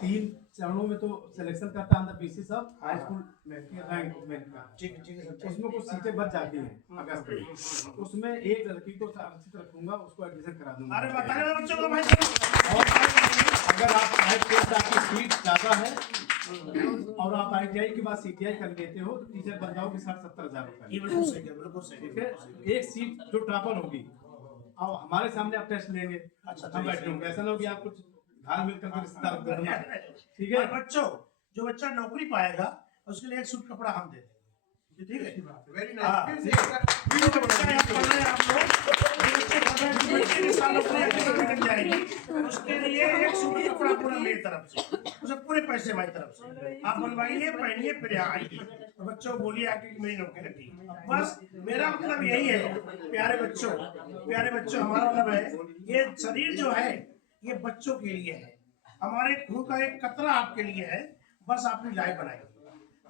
3 चरणों में तो सिलेक्शन करता है अंदर basis of high school rank का। ठीक है सर। उसमें कुछ सीटें बच जाती हैं अगस्त में, उसमें एक लड़की को आरक्षित रखूंगा, उसको एडमिशन करा दूंगा। अरे बताइए बच्चों को भाई। और अगर आप आपकी सीट ज्यादा है और आप ITI के बाद CTI कर लेते हो तो टीचर बन जाओगे 60-70 हजार रुपए। बिल्कुल सही है, बिल्कुल सही ठीक है, एक सीट जो टॉपर होगी और हमारे सामने आप टेस्ट लेंगे, अच्छा हम बैठे होंगे, ऐसा ना हो कि आप कुछ घाल मिल करके रिश्तेदार को देना। ठीक है, बच्चों जो बच्चा नौकरी पाएगा उसके लिए एक सूट कपड़ा हम दे देंगे, ठीक है? वेरी हाँ। नाइस। फिर से एक बार उसके लिए एक सूट कपड़ा पूरा मेरी तरफ से, उसे पूरे पैसे मेरी तरफ से आप बनवाइए, पहनिए, फिर यहाँ आइए। तो बच्चों बोलिए आके कि मेरी नौकरी लगी। बस मेरा मतलब यही है प्यारे बच्चों, हमारा मतलब है ये शरीर जो है ये बच्चों के लिए है, हमारे खून का एक कतरा आपके लिए है। बस अपनी लाइफ बनाइए।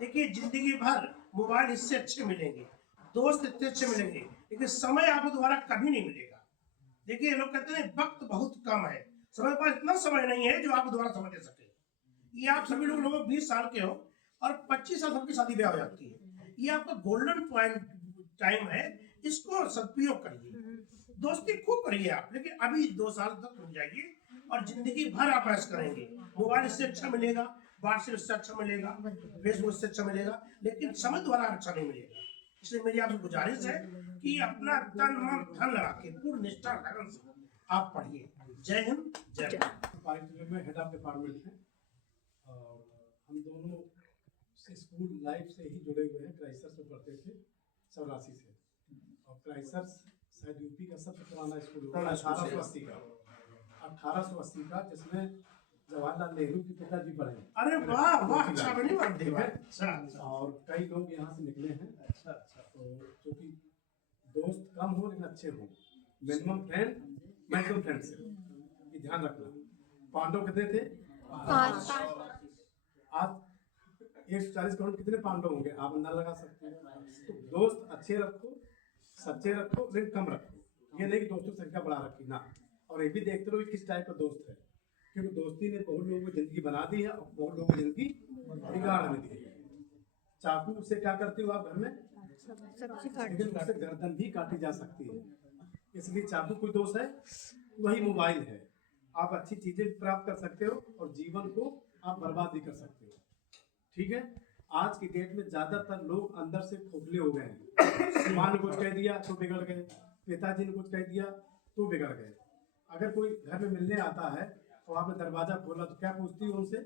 देखिए जिंदगी भर मोबाइल इससे अच्छे मिलेंगे, दोस्त इतने अच्छे मिलेंगे, लेकिन समय आपको दोबारा कभी नहीं मिलेगा। देखिए लोग कहते हैं वक्त बहुत कम है, समय पर इतना समय नहीं है जो आपको दोबारा समय दे सके। ये आप सभी लोग 20 साल के हो और 25 साल सबकी शादी ब्याह हो जाती है, ये आपका गोल्डन पॉइंट टाइम है, इसको सदुपयोग करिए, दोस्ती खूब करिए आप, लेकिन अभी 2 साल तक रुक जाइए और जिंदगी भर आप ऐसा करेंगे। मोबाइल इससे अच्छा मिलेगा, व्हाट्सएप इससे अच्छा मिलेगा, फेसबुक से अच्छा मिलेगा, लेकिन समय द्वारा अच्छा नहीं मिलेगा। इसलिए मेरी आपसे गुजारिश है कि अपना तन मन धन लगा के पूर्ण निष्ठा लगन से आप पढ़िए। जय हिंद, जय भारत में हेड ऑफ डिपार्टमेंट है और हम दोनों से स्कूल लाइफ से ही जुड़े हुए हैं। क्राइसर्स में पढ़ते थे 84 से, और क्राइसर्स शायद यूपी का सबसे पुराना स्कूल है, 1880 का, 1880 का, जिसमें जवाहरलाल नेहरू के पिताजी पढ़े। अरे वाह वाह, अच्छा बनी बात है। अच्छा, और कई लोग यहाँ से निकले हैं। अच्छा, तो क्योंकि दोस्त कम हो लेकिन अच्छे हो, मिनिमम फ्रेंड मैक्सिमम फ्रेंडशिप, ये ध्यान रखना। पांडव कितने थे? 5। आज 140 करोड़ कितने पांडव होंगे आप अंदाजा लगा सकते हैं। तो दोस्त अच्छे रखो, सच्चे रखो, लेकिन कम रखो। ये नहीं कि दोस्तों की संख्या बढ़ा रखी ना। और ये भी देखते रहो किस टाइप का दोस्त है, क्योंकि दोस्ती ने बहुत लोगों की जिंदगी बना दी है और बहुत लोगों की जिंदगी बिगाड़ भी दी है। चाकू से क्या करते हो आप घर में? लेकिन उससे गर्दन भी काटी जा सकती है। इसलिए चाकू कोई दोस्त है, वही मोबाइल है। आप अच्छी चीजें प्राप्त कर सकते हो और जीवन को आप बर्बाद भी कर सकते हो। ठीक है, आज के डेट में ज्यादातर लोग अंदर से खोखले हो गए हैं। माँ ने कुछ कह दिया तो बिगड़ गए, पिताजी ने कुछ कह दिया तो बिगड़ गए। अगर कोई घर में मिलने आता है और आपने दरवाजा खोला तो क्या पूछती हो उनसे?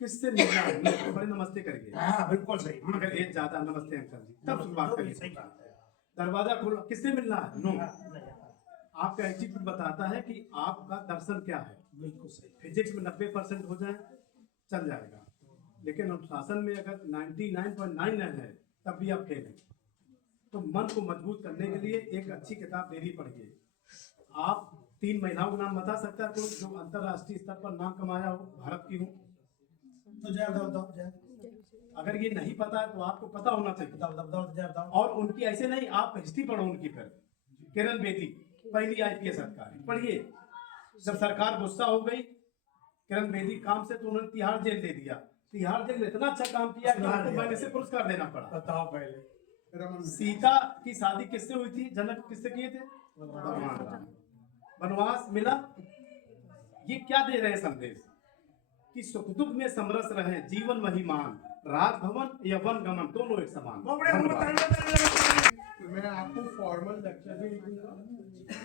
किससे मिलना है? बड़े नमस्ते करिए। हाँ बिल्कुल सही। अगर एज ज्यादा, नमस्ते अंकल जी, तब बात करिए। दरवाजा खोला, किससे मिलना है? नो। आपका एटीट्यूड बताता है कि आपका दर्शन क्या है। बिल्कुल सही। फिजिक्स में 90% हो जाए चल जाएगा, लेकिन अनुशासन में अगर 99.99 है तब भी आप फेल हैं। तो मन को मजबूत करने के लिए एक अच्छी किताब डेली पढ़िए। आप 3 महिलाओं का नाम बता सकता है कोई जो अंतरराष्ट्रीय स्तर पर नाम कमाया हो, भारत की हो? तो जय अगर ये नहीं पता है तो आपको पता होना चाहिए। और उनकी ऐसे नहीं, आप हिस्ट्री पढ़ो उनकी। फिर किरण बेदी पहली IPS अधिकारी पढ़िए। जब सरकार गुस्सा हो गई किरण बेदी काम से, तो उन्होंने तिहाड़ जेल दे दिया। तिहाड़ जेल में इतना अच्छा काम किया कि उनको पहले से पुरस्कार देना पड़ा। बताओ पहले सीता की शादी किससे हुई थी? जनक किससे किए थे? भगवान राम। वनवास मिला। ये क्या दे रहे संदेश कि सुख दुख में समरस रहे, जीवन वही मान, राजभवन या वन गमन दोनों एक समान। मैं आपको फॉर्मल लेक्चर भी लिखूंगा।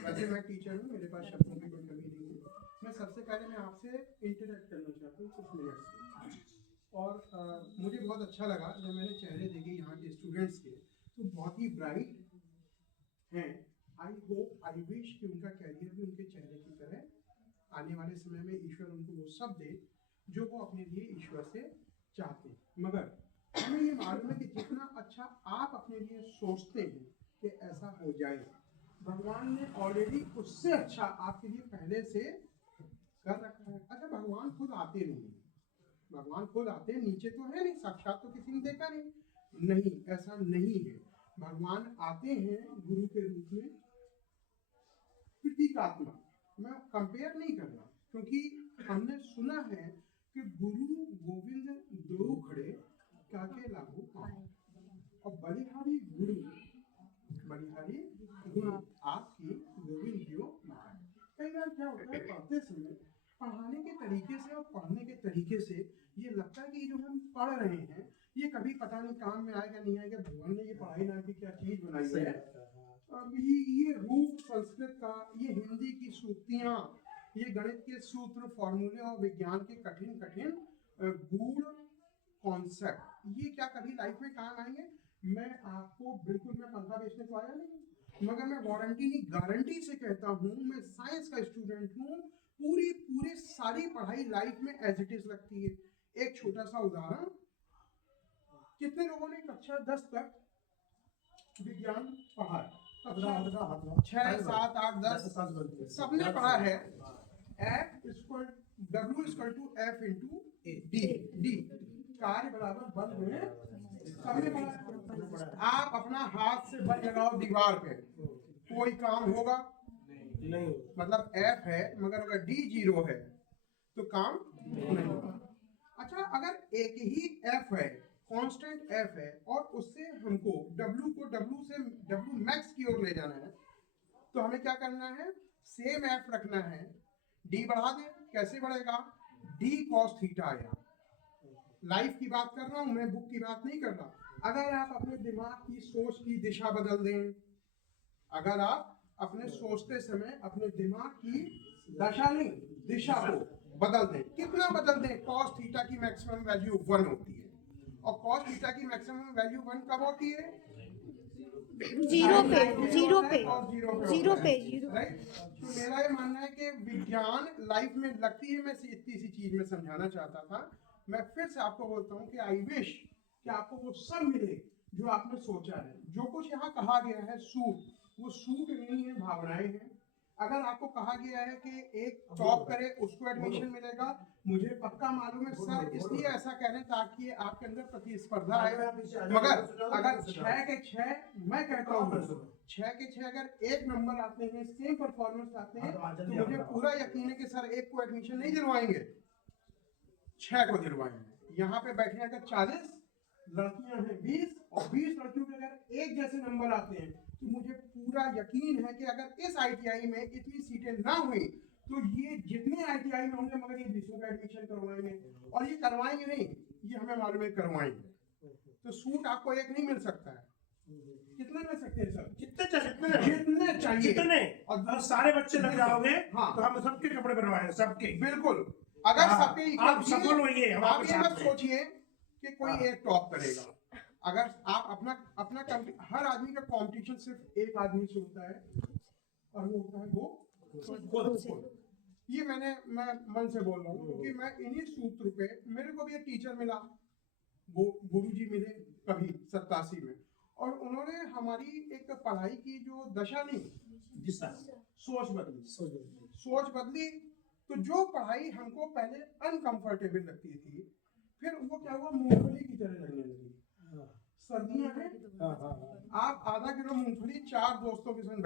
वैसे मैं टीचर हूँ, मेरे पास शब्दों की कोई कमी नहीं है। मैं सबसे पहले मैं आपसे इंटरेक्ट करना चाहता हूँ कुछ मिनट से। और मुझे बहुत अच्छा लगा जब मैंने चेहरे देखे यहाँ के स्टूडेंट्स के, तो बहुत ही ब्राइट हैं। आई होप, आई विश कि उनका कैरियर भी उनके चेहरे की तरह आने वाले समय में ईश्वर उनको वो सब दे जो वो अपने लिए ईश्वर से चाहते हैं। मगर हमें ये मालूम है कि जितना अच्छा आप अपने लिए सोचते हैं कि ऐसा हो जाए, भगवान ने ऑलरेडी उससे अच्छा आपके लिए पहले से कर रखा है। अच्छा, भगवान खुद आते नहीं, भगवान खुद आते नीचे तो है नहीं, साक्षात तो किसी ने देखा नहीं, ऐसा नहीं है। भगवान आते हैं गुरु के रूप में, प्रतीकात्मक। मैं कंपेयर नहीं कर रहा, क्योंकि हमने सुना है कि गुरु गोविंद दो खड़े काके लागू पाँव, और बलिहारी गुरु आपकी गोविंद दियो मार। कई बार क्या होता है, पढ़ते समय पढ़ाने के तरीके से और पढ़ने के तरीके से ये लगता है कि जो हम पढ़ रहे हैं ये कभी पता नहीं काम में आएगा नहीं आएगा, भगवान ने ये पढ़ाई नाम की क्या चीज बनाई है। अब ये रूप संस्कृत का, ये हिंदी की सूक्तियाँ, ये गणित के सूत्र, फॉर्मूले और विज्ञान के कठिन कठिन गूढ़ कॉन्सेप्ट, ये क्या कभी लाइफ में काम आएंगे? मैं आपको बिल्कुल, मैं पंखा बेचने को आया नहीं, मगर मैं वारंटी नहीं गारंटी से कहता हूँ, मैं साइंस का स्टूडेंट हूँ, पूरी सारी पढ़ाई लाइफ में एज इट इज लगती है। एक छोटा सा उदाहरण, कितने लोगों ने कक्षा 10 तक विज्ञान पढ़ा है? 6, 7, 8, 10 सबने पढ़ा है। W = F × D, कार्य बराबर बल में, सबने पढ़ा है। आप अपना हाथ से बल लगाओ दीवार पे, कोई काम होगा नहीं, मतलब F है मगर अगर D 0 है तो काम नहीं होगा। अच्छा, अगर एक ही F है, कांस्टेंट F है, और उससे हमको W को W मैक्स की ओर ले जाना है, तो हमें क्या करना है? सेम F रखना है, D बढ़ा दें। कैसे बढ़ेगा? D cos थीटा आया। लाइफ की बात कर रहा हूं मैं, बुक की बात नहीं कर रहा। अगर आप अपने दिमाग की सोच की दिशा बदल दें, अगर आप अपने सोचते समय अपने दिमाग की दशा नहीं दिशा को बदल दें, कितना बदल दें? cos थीटा की मैक्सिमम वैल्यू 1 होती है, और cos थीटा की मैक्सिमम वैल्यू 1 कब होती है? जीरो पे राइट। तो मेरा ये मानना है कि विज्ञान लाइफ में लगती है। मैं इतनी सी चीज में समझाना चाहता था। मैं फिर से आपको बोलता हूँ कि आई विश कि आपको वो सब मिले जो आपने सोचा है। जो कुछ यहाँ कहा गया है सूट, वो सूट नहीं है, भावनाएं हैं। अगर आपको कहा गया है कि एक टॉप करे उसको एडमिशन मिलेगा, मुझे पक्का मालूम है सर, इसलिए ऐसा कह रहे हैं ताकि आपके अंदर प्रतिस्पर्धा है। मगर अगर 6 के 6, मैं कहता हूँ 6 के 6 अगर एक नंबर आते हैं, सेम परफॉर्मेंस आते हैं, तो मुझे पूरा यकीन है कि सर एक को एडमिशन नहीं दिलवाएंगे, 6 को दिलवाएंगे। यहाँ पे बैठे अगर 40 लड़कियां हैं 20, और 20 लड़कियों के अगर एक जैसे नंबर आते हैं, तो मुझे पूरा यकीन है कि अगर इस ITI में इतनी सीटें ना हुई तो ये जितने ITI में होंगे, मगर ये 20 का एडमिशन करवाएंगे। और ये करवाएंगे नहीं, ये हमें मालूम है करवाएंगे। तो सूट आपको एक नहीं मिल सकता है। कितने मिल सकते हैं सर? जितने चाहिए। और सारे बच्चे लग जाओगे, हाँ, तो हम सबके कपड़े बनवाएंगे, सबके। बिल्कुल। अगर सबके आप सफल होइए, आप ये मत सोचिए कि कोई एक टॉप करेगा। अगर आप अपना हर आदमी का कंपटीशन सिर्फ एक आदमी से होता है, और वो होता है वो खुद। ये मैं मन से बोल रहा हूँ, क्योंकि मैं इन्हीं सूत्र पे, मेरे को भी एक टीचर मिला, वो गुरुजी मिले कभी 87 में, और उन्होंने हमारी एक पढ़ाई की जो दशा नहीं, सोच बदली। तो जो पढ़ाई हमको पहले अनकंफर्टेबल लगती थी, फिर वो क्या हुआ, मूंगफली की तरह लगने लगी। सर्दियां हैं, आप आधा किलो मूंगफली 4 दोस्तों के संग